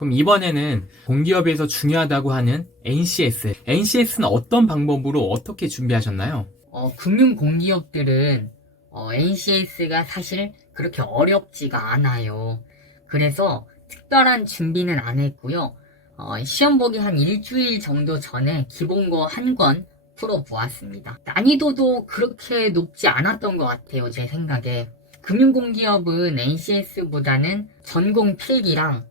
그럼 이번에는 공기업에서 중요하다고 하는 NCS. NCS는 어떤 방법으로 어떻게 준비하셨나요? 금융 공기업들은 NCS가 사실 그렇게 어렵지가 않아요. 그래서 특별한 준비는 안 했고요. 시험 보기 한 일주일 정도 전에 기본거 한 권 풀어보았습니다. 난이도도 그렇게 높지 않았던 것 같아요, 제 생각에. 금융공기업은 NCS보다는 전공 필기랑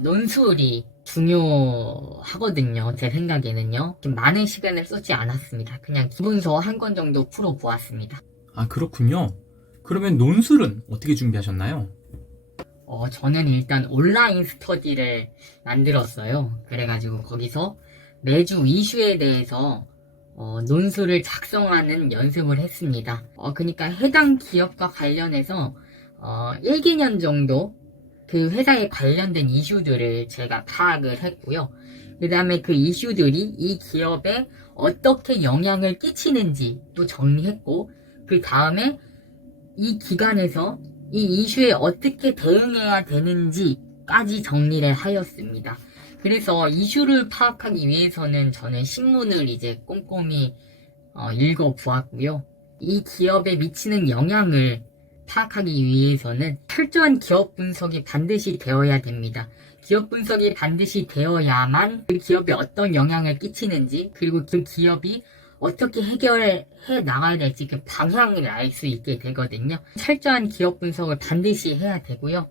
논술이 중요하거든요. 제 생각에는요. 좀 많은 시간을 쏟지 않았습니다. 그냥 기본서 한 권 정도 풀어보았습니다. 아, 그렇군요. 그러면 논술은 어떻게 준비하셨나요? 저는 일단 온라인 스터디를 만들었어요. 그래가지고 거기서 매주 이슈에 대해서 논술을 작성하는 연습을 했습니다. 그러니까 해당 기업과 관련해서 1개년 정도 그 회사에 관련된 이슈들을 제가 파악을 했고요. 그 다음에 그 이슈들이 이 기업에 어떻게 영향을 끼치는지 또 정리했고, 그 다음에 이 기관에서 이 이슈에 어떻게 대응해야 되는지까지 정리를 하였습니다. 그래서 이슈를 파악하기 위해서는 저는 신문을 이제 꼼꼼히 읽어보았고요. 이 기업에 미치는 영향을 파악하기 위해서는 철저한 기업 분석이 반드시 되어야 됩니다. 기업 분석이 반드시 되어야만 그 기업에 어떤 영향을 끼치는지, 그리고 그 기업이 어떻게 해결해 나가야 될지 그 방향을 알 수 있게 되거든요. 철저한 기업 분석을 반드시 해야 되고요.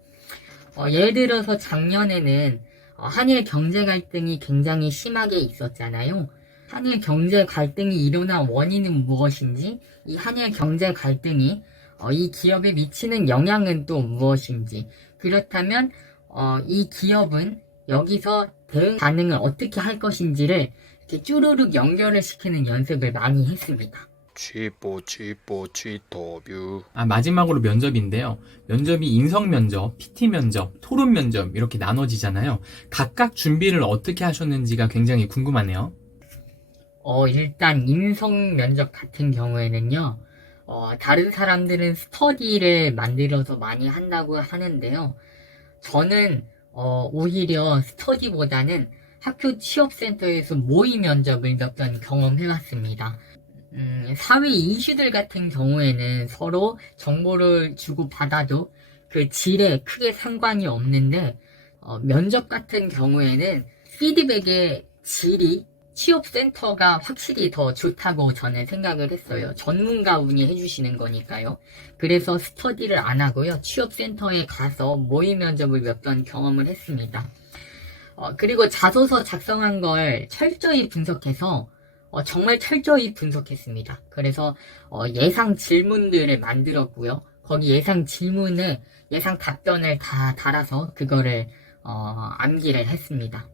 예를 들어서 작년에는 한일 경제 갈등이 굉장히 심하게 있었잖아요. 한일 경제 갈등이 일어난 원인은 무엇인지, 이 한일 경제 갈등이 이 기업에 미치는 영향은 또 무엇인지, 그렇다면 이 기업은 여기서 대응 반응을 어떻게 할 것인지를 이렇게 쭈루룩 연결을 시키는 연습을 많이 했습니다. 취뽀취뽀취도뷰. 마지막으로 면접인데요. 면접이 인성 면접, PT 면접, 토론 면접 이렇게 나눠지잖아요. 각각 준비를 어떻게 하셨는지가 굉장히 궁금하네요. 일단 인성 면접 같은 경우에는요. 다른 사람들은 스터디를 만들어서 많이 한다고 하는데요. 저는 오히려 스터디보다는 학교 취업센터에서 모의 면접을 몇 번 경험해왔습니다. 사회 이슈들 같은 경우에는 서로 정보를 주고받아도 그 질에 크게 상관이 없는데, 면접 같은 경우에는 피드백의 질이 취업센터가 확실히 더 좋다고 저는 생각을 했어요. 전문가분이 해주시는 거니까요. 그래서 스터디를 안 하고요. 취업센터에 가서 모의 면접을 몇 번 경험을 했습니다. 그리고 자소서 작성한 걸 철저히 분석해서 정말 철저히 분석했습니다. 그래서 예상 질문들을 만들었고요. 거기 예상 질문에 예상 답변을 다 달아서 그거를 암기를 했습니다.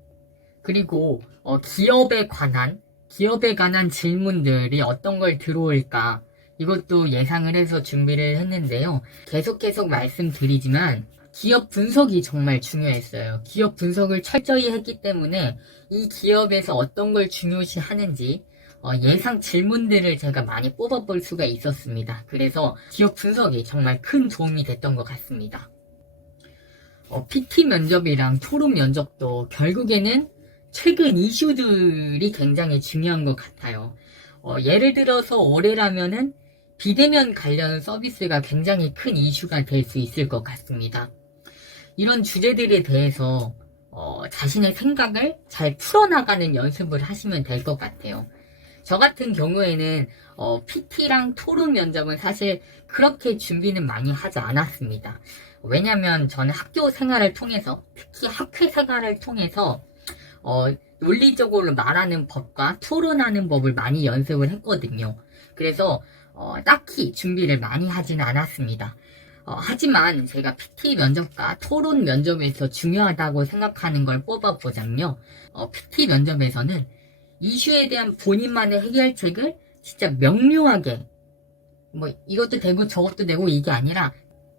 그리고 기업에 관한 질문들이 어떤 걸 들어올까, 이것도 예상을 해서 준비를 했는데요. 계속 말씀드리지만 기업 분석이 정말 중요했어요. 기업 분석을 철저히 했기 때문에 이 기업에서 어떤 걸 중요시 하는지 예상 질문들을 제가 많이 뽑아볼 수가 있었습니다. 그래서 기업 분석이 정말 큰 도움이 됐던 것 같습니다. PT 면접이랑 토론 면접도 결국에는 최근 이슈들이 굉장히 중요한 것 같아요. 예를 들어서 올해라면은 비대면 관련 서비스가 굉장히 큰 이슈가 될 수 있을 것 같습니다. 이런 주제들에 대해서 자신의 생각을 잘 풀어나가는 연습을 하시면 될 것 같아요. 저 같은 경우에는 PT랑 토론 면접은 사실 그렇게 준비는 많이 하지 않았습니다. 왜냐면 저는 학교 생활을 통해서, 특히 학회 생활을 통해서 논리적으로 말하는 법과 토론하는 법을 많이 연습을 했거든요. 그래서 딱히 준비를 많이 하지는 않았습니다. 하지만 제가 PT 면접과 토론 면접에서 중요하다고 생각하는 걸 뽑아보자면요. PT 면접에서는 이슈에 대한 본인만의 해결책을 진짜 명료하게, 이것도 되고 저것도 되고 이게 아니라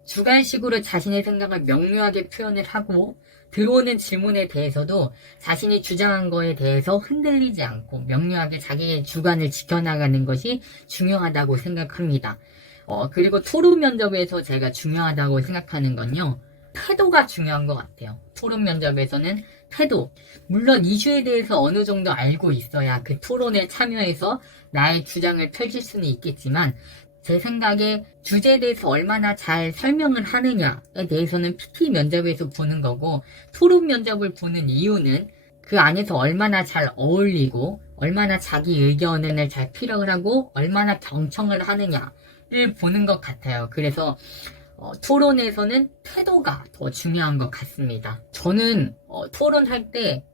주관식으로 자신의 생각을 명료하게 표현을 하고, 들어오는 질문에 대해서도 자신이 주장한 거에 대해서 흔들리지 않고 명료하게 자기의 주관을 지켜나가는 것이 중요하다고 생각합니다. 그리고 토론 면접에서 제가 중요하다고 생각하는 건요. 태도가 중요한 것 같아요. 토론 면접에서는 태도. 물론 이슈에 대해서 어느 정도 알고 있어야 그 토론에 참여해서 나의 주장을 펼칠 수는 있겠지만, 제 생각에 주제에 대해서 얼마나 잘 설명을 하느냐에 대해서는 PT 면접에서 보는 거고, 토론 면접을 보는 이유는 그 안에서 얼마나 잘 어울리고 얼마나 자기 의견을 잘 피력을 하고 얼마나 경청을 하느냐를 보는 것 같아요. 그래서 토론에서는 태도가 더 중요한 것 같습니다. 저는 토론할 때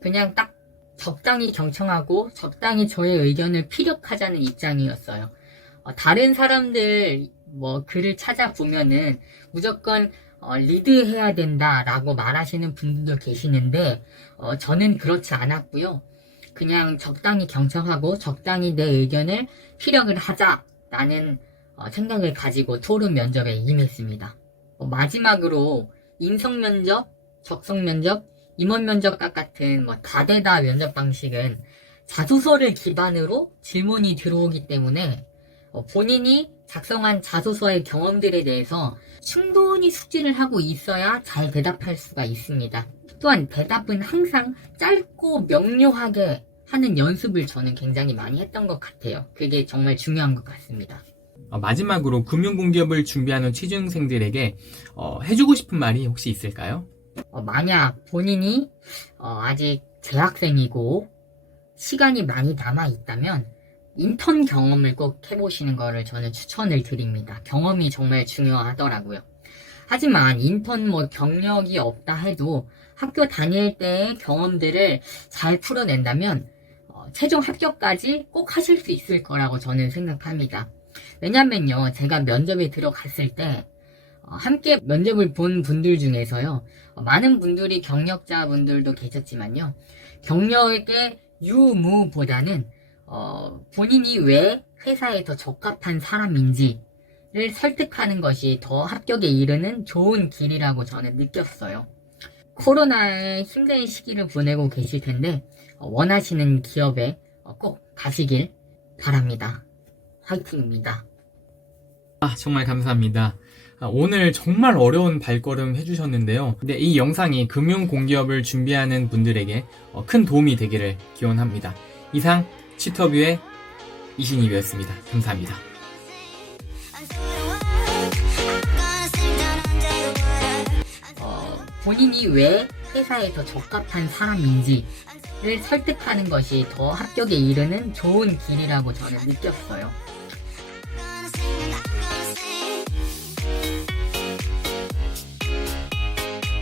그냥 딱 적당히 경청하고 적당히 저의 의견을 피력하자는 입장이었어요. 다른 사람들 글을 찾아보면은 무조건 리드해야 된다라고 말하시는 분들도 계시는데, 저는 그렇지 않았고요. 그냥 적당히 경청하고 적당히 내 의견을 피력을 하자라는 생각을 가지고 토론 면접에 임했습니다. 마지막으로 인성 면접, 적성 면접, 임원 면접과 같은 다대다 면접 방식은 자소서를 기반으로 질문이 들어오기 때문에 본인이 작성한 자소서의 경험들에 대해서 충분히 숙지를 하고 있어야 잘 대답할 수가 있습니다. 또한 대답은 항상 짧고 명료하게 하는 연습을 저는 굉장히 많이 했던 것 같아요. 그게 정말 중요한 것 같습니다. 마지막으로 금융공기업을 준비하는 취준생들에게 해주고 싶은 말이 혹시 있을까요? 만약 본인이 아직 재학생이고 시간이 많이 남아있다면 인턴 경험을 꼭 해보시는 거를 저는 추천을 드립니다. 경험이 정말 중요하더라고요. 하지만 인턴 경력이 없다 해도 학교 다닐 때의 경험들을 잘 풀어낸다면 최종 합격까지 꼭 하실 수 있을 거라고 저는 생각합니다. 왜냐면요, 제가 면접에 들어갔을 때 함께 면접을 본 분들 중에서요, 많은 분들이 경력자 분들도 계셨지만요, 경력의 유무보다는 본인이 왜 회사에 더 적합한 사람인지를 설득하는 것이 더 합격에 이르는 좋은 길이라고 저는 느꼈어요. 코로나의 힘든 시기를 보내고 계실 텐데 원하시는 기업에 꼭 가시길 바랍니다. 화이팅입니다. 정말 감사합니다. 오늘 정말 어려운 발걸음 해주셨는데요. 근데 이 영상이 금융공기업을 준비하는 분들에게 큰 도움이 되기를 기원합니다. 이상 치터뷰의 이신입이었습니다. 감사합니다. 본인이 왜 회사에 더 적합한 사람인지를 설득하는 것이 더 합격에 이르는 좋은 길이라고 저는 느꼈어요.